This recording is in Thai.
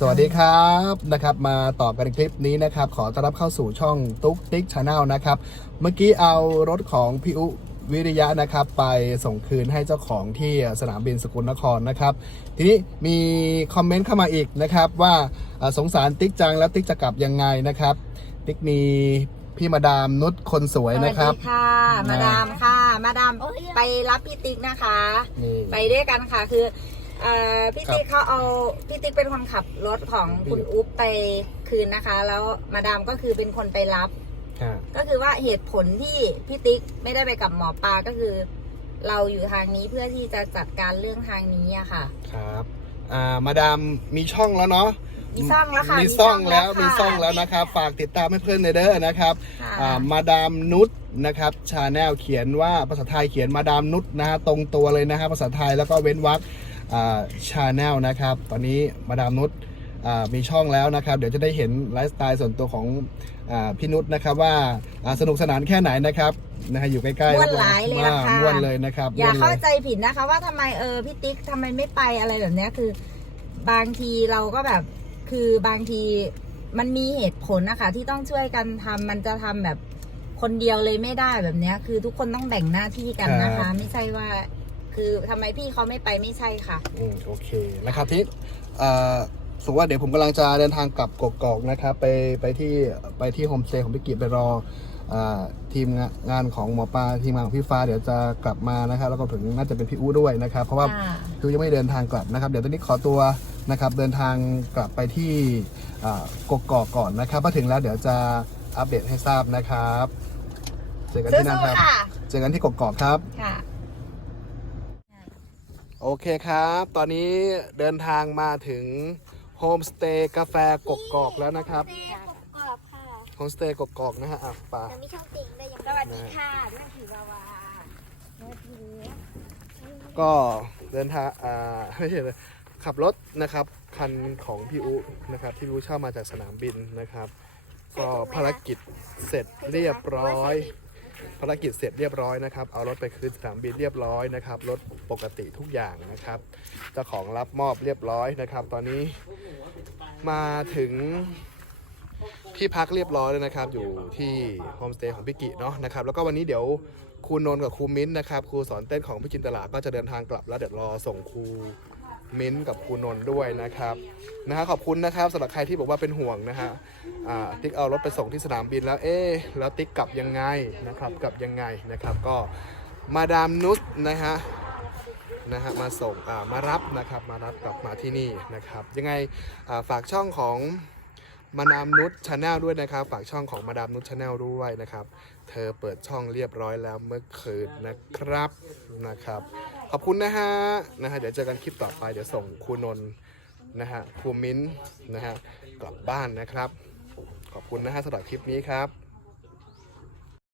สวัสดีครับนะครับ มาต่อกันในคลิปนี้นะครับ ขอต้อนรับเข้าสู่ช่องตุ๊กติ๊กชาแนลนะครับ เมื่อกี้เอารถของพี่อุวิริยะนะครับ ไปส่งคืนให้เจ้าของที่สนามบินสกลนครนะครับ ทีนี้มีคอมเมนต์เข้ามาอีกนะครับ ว่าอ่าสงสารติ๊กจังแล้วติ๊กจะกลับยังไงนะครับ ติ๊กมีพี่มาดามนุชคนสวยนะครับสวัสดีค่ะ มาดามค่ะ มาดามไปรับพี่ติ๊กนะคะนี่ไปด้วยกันค่ะคือ เอ่อพี่ครับติ๊กเขาเอาพี่ติ๊กเป็นคนขับรถของคุณอุ๊บไปคืนนะคะ แล้วมาดามก็คือเป็นคนไปรับค่ะก็คือว่าเหตุผลที่พี่ติ๊กไม่ได้ไปกับหมอปลาก็คือ เราอยู่ทางนี้เพื่อที่จะจัดการเรื่องทางนี้อะค่ะ ครับ อ่า มาดามมีช่องแล้วเนาะ มีซ่องแล้วค่ะมีซ่องแล้วค่ะมีซ่องแล้วนะครับ ฝากติดตามให้เพื่อนในเด้อนะครับค่ะอ่ามาดามนุชนะครับชาแนลเขียนว่าภาษาไทยเขียนมาดามนุชนะฮะตรงตัวเลยนะฮะภาษาไทยแล้วก็เว้นวรรคชาแนลนะครับ ตอนนี้มาดามนุชอ่ามีช่องแล้วนะครับ เดี๋ยวจะได้เห็นไลฟ์สไตล์ส่วนตัวของอาพี่นุชนะครับว่าอ่าสนุกสนานแค่ไหนนะครับนะฮะอยู่ใกล้ๆม่วนหลายเลยล่ะค่ะม่วนเลยนะครับ อย่าม่วนเข้าลยใจผิดนะคะว่าทำไมเออพี่ติ๊กทำไมไม่ไปอะไรแบบเนี้ยคือบางทีเราก็แบบ คือบางทีมันมีเหตุผลนะคะ ที่ต้องช่วยกันทำมันจะทำแบบคนเดียวเลยไม่ได้แบบเนี้ย คือทุกคนต้องแบ่งหน้าที่กันนะคะไม่ใช่ว่า คือทำไมพี่เขาไม่ไปไม่ใช่ค่ะ อืมโอเคนะครับที่เอ่อสมมติว่าเดี๋ยวผมกำลังจะเดินทางกลับกกอกนะครับ ไปไปที่ไปที่โฮมสเตย์ของพี่กิจไปรออาทีมงานของหมอปลาทีมงานของพี่ฟ้าเดี๋ยวจะกลับมานะครับแล้วก็ถึงน่าจะเป็นพี่อู้ด้วยนะครับ เพราะว่าค่ะ พี่อู้ยังไม่เดินทางกลับนะครับ เดี๋ยวตอนนี้ขอตัว นะครับเดินทางกลับไปที่อ่ากกอกก่อนนะครับพอถึงแล้วเดี๋ยวจะอัปเดตให้ทราบนะครับ เจอกันที่นั่นสู้ครับๆค่ะเจอกันที่กกอกครับค่ะโอเคครับ ตอนนี้เดินทางมาถึงโฮมสเตย์กาแฟกกกอกแล้วนะครับแม่กรอบค่ะโฮมสเตย์กกอกนะฮะอะป่าแล้วมีช่องติ่งด้วยยังสวัสดีค่ะนั่นคือวาวาเมื่อกี้ก็เดินทางอ่าไม่ใช่เลย ขับรถนะครับคันของพี่อุนะครับที่พี่อุเช่ามาจากสนามบินนะครับก็ภารกิจเสร็จเรียบร้อย ภารกิจเสร็จเรียบร้อยนะครับเอารถไปคืนสนามบินเรียบร้อยนะครับรถปกติทุกอย่างนะครับเจ้าของรับมอบเรียบร้อยนะครับ ตอนนี้มาถึงที่พักเรียบร้อยแล้วนะครับ อยู่ที่โฮมสเตย์ของพี่กิเนาะนะครับแล้วก็วันนี้เดี๋ยวครูนนท์กับครูมิ้นท์นะครับครูสอนเต้นของพี่จินตลาก็จะเดินทางกลับแล้วเดี๋ยวรอส่งครู มิ้นกับครูนนท์ด้วยนะครับนะฮะขอบคุณนะครับสำหรับใครที่บอกว่าเป็นห่วงนะฮะติ๊กเอารถไปส่งที่สนามบินแล้วเอ๊แล้วติ๊กกลับยังไงนะครับกลับยังไงนะครับก็มาดามนุชนะฮะนะฮะมาส่งมารับนะครับมารับกลับมาที่นี่นะครับยังไงฝากช่องของมาดามนุชชาแนลด้วยนะครับ ฝากช่องของมาดามนุชชาแนลด้วยนะครับ เธอเปิดช่องเรียบร้อยแล้วเมื่อคืนนะครับนะครับ ขอบคุณนะฮะนะฮะเดี๋ยวเจอกันคลิปต่อไปเดี๋ยวส่งครูนนท์นะฮะครูมิ้นนะฮะกลับบ้านนะครับ ขอบคุณนะฮะสำหรับคลิปนี้ครับ